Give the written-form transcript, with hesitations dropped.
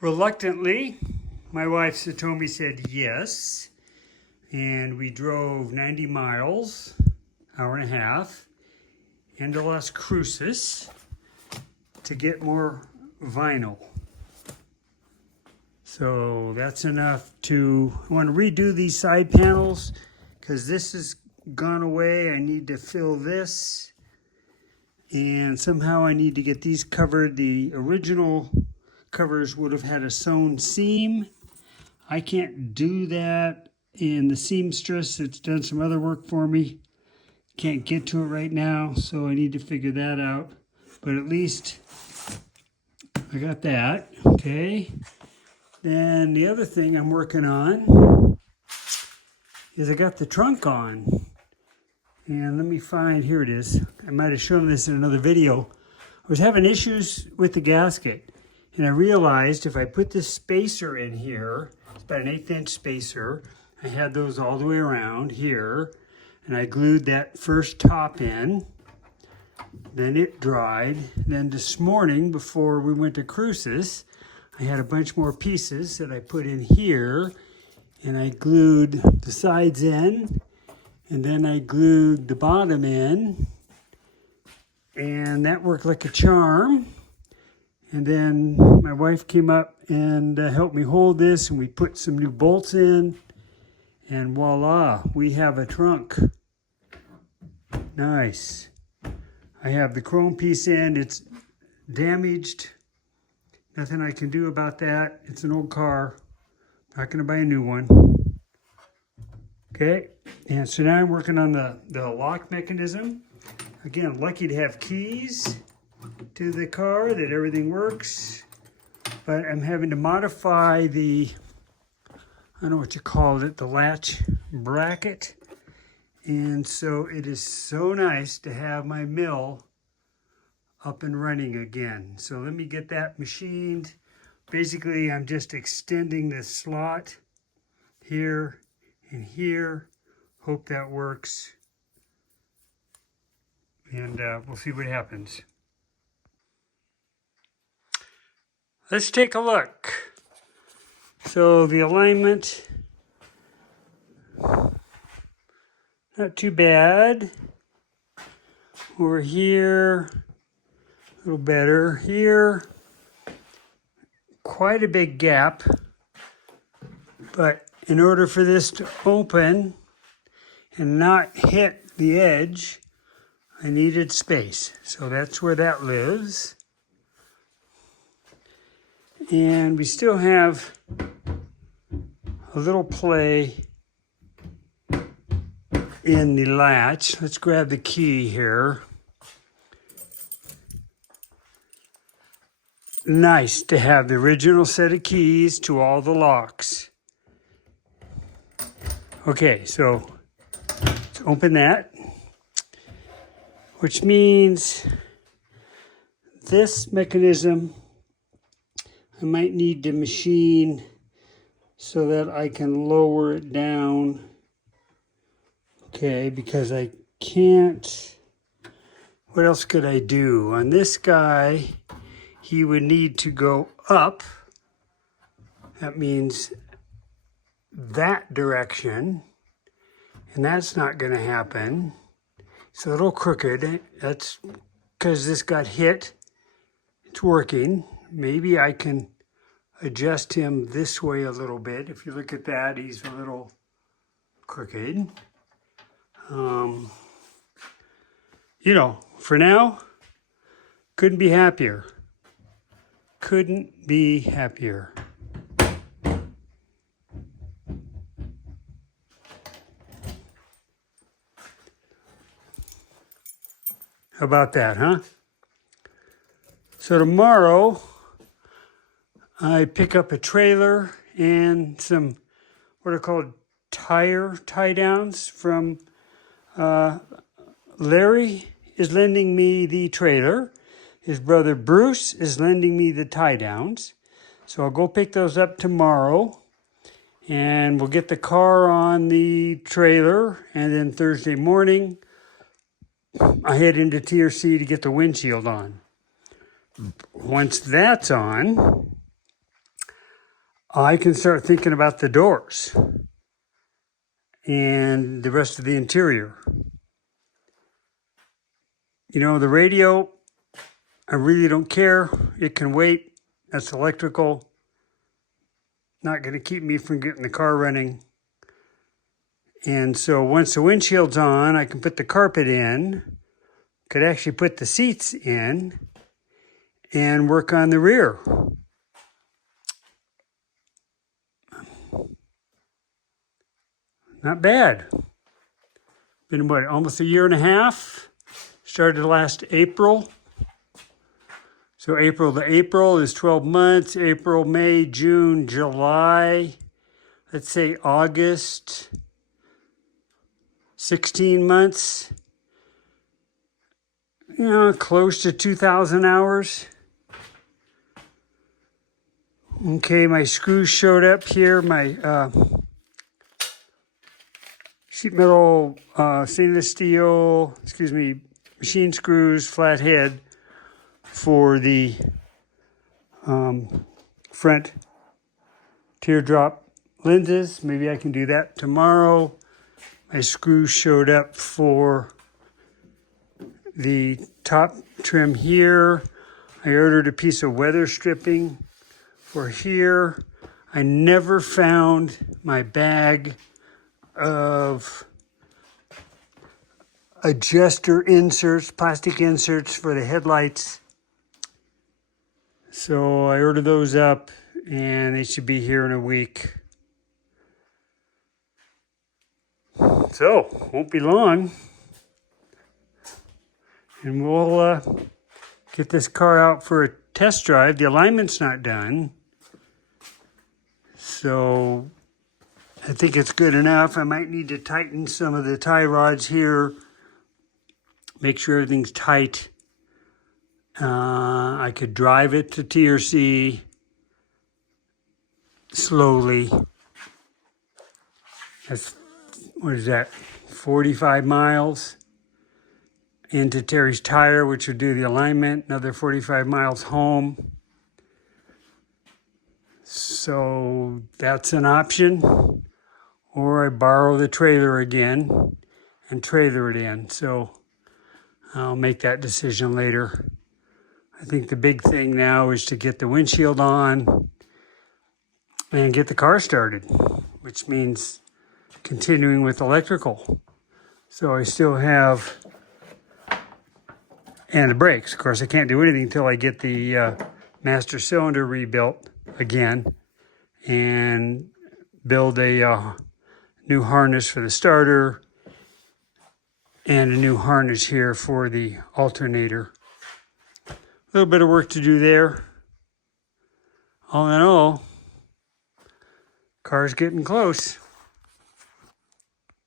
Reluctantly, my wife Satomi said yes, and we drove 90 miles, hour and a half, into Las Cruces to get more vinyl. So that's enough I want to redo these side panels because this has gone away. I need to fill this, and somehow I need to get these covered. The original covers would have had a sewn seam. I can't do that, and the seamstress that's done some other work for me can't get to it right now, so I need to figure that out. But at least I got that, okay? Then the other thing I'm working on is I got the trunk on. And let me find, here it is. I might have shown this in another video. I was having issues with the gasket. And I realized if I put this spacer in here, it's about an 1/8 inch spacer. I had those all the way around here. And I glued that first top in. Then it dried. Then this morning, before we went to Cruces, I had a bunch more pieces that I put in here, and I glued the sides in, and then I glued the bottom in, and that worked like a charm. And then my wife came up and helped me hold this, and we put some new bolts in, and voila, we have a trunk. Nice. I have the chrome piece in. It's damaged. Nothing I can do about that. It's an old car. Not going to buy a new one. Okay, and so now I'm working on the lock mechanism. Again, lucky to have keys to the car, that everything works. But I'm having to modify the, I don't know what you call it, the latch bracket. And so it is so nice to have my mill up and running again. So let me get that machined. Basically, I'm just extending this slot here and here. Hope that works. And we'll see what happens. Let's take a look. So the alignment, not too bad. Over here, a little better. Here, quite a big gap. But in order for this to open and not hit the edge, I needed space. So that's where that lives. And we still have a little play in the latch. Let's grab the key here. Nice to have the original set of keys to all the locks. Okay, so let's open that, which means this mechanism I might need to machine so that I can lower it down. Okay, because I can't, what else could I do? On this guy, he would need to go up. That means that direction, and that's not going to happen. It's a little crooked. That's because this got hit. It's working. Maybe I can adjust him this way a little bit. If you look at that, he's a little crooked. You know, for now, couldn't be happier. Couldn't be happier. How about that, huh? So tomorrow, I pick up a trailer and some what are called tire tie-downs from Larry is lending me the trailer. His brother Bruce is lending me the tie-downs. So I'll go pick those up tomorrow, and we'll get the car on the trailer, and then Thursday morning, I head into TRC to get the windshield on. Once that's on, I can start thinking about the doors and the rest of the interior. You know, the radio, I really don't care. It can wait. That's electrical. Not going to keep me from getting the car running. And so once the windshield's on, I can put the carpet in. Could actually put the seats in and work on the rear. Not bad. Been what, almost a year and a half? Started last April. So April to April is 12 months. April, May, June, July. Let's say August. 16 months. You know, close to 2,000 hours. Okay, my screws showed up here. My sheet metal, stainless steel, machine screws, flat head for the front teardrop lenses. Maybe I can do that tomorrow. My screws showed up for the top trim here. I ordered a piece of weather stripping for here. I never found my bag of adjuster inserts, plastic inserts for the headlights. So I ordered those up and they should be here in a week. So, won't be long. And we'll get this car out for a test drive. The alignment's not done. So I think it's good enough. I might need to tighten some of the tie rods here. Make sure everything's tight. I could drive it to TRC slowly. That's, what is that, 45 miles into Terry's Tire, which would do the alignment, another 45 miles home. So that's an option. Or I borrow the trailer again and trailer it in. So I'll make that decision later. I think the big thing now is to get the windshield on and get the car started, which means continuing with electrical. So I still have, and the brakes. Of course, I can't do anything until I get the master cylinder rebuilt again and build a new harness for the starter and a new harness here for the alternator. A little bit of work to do there. All in all, car's getting close.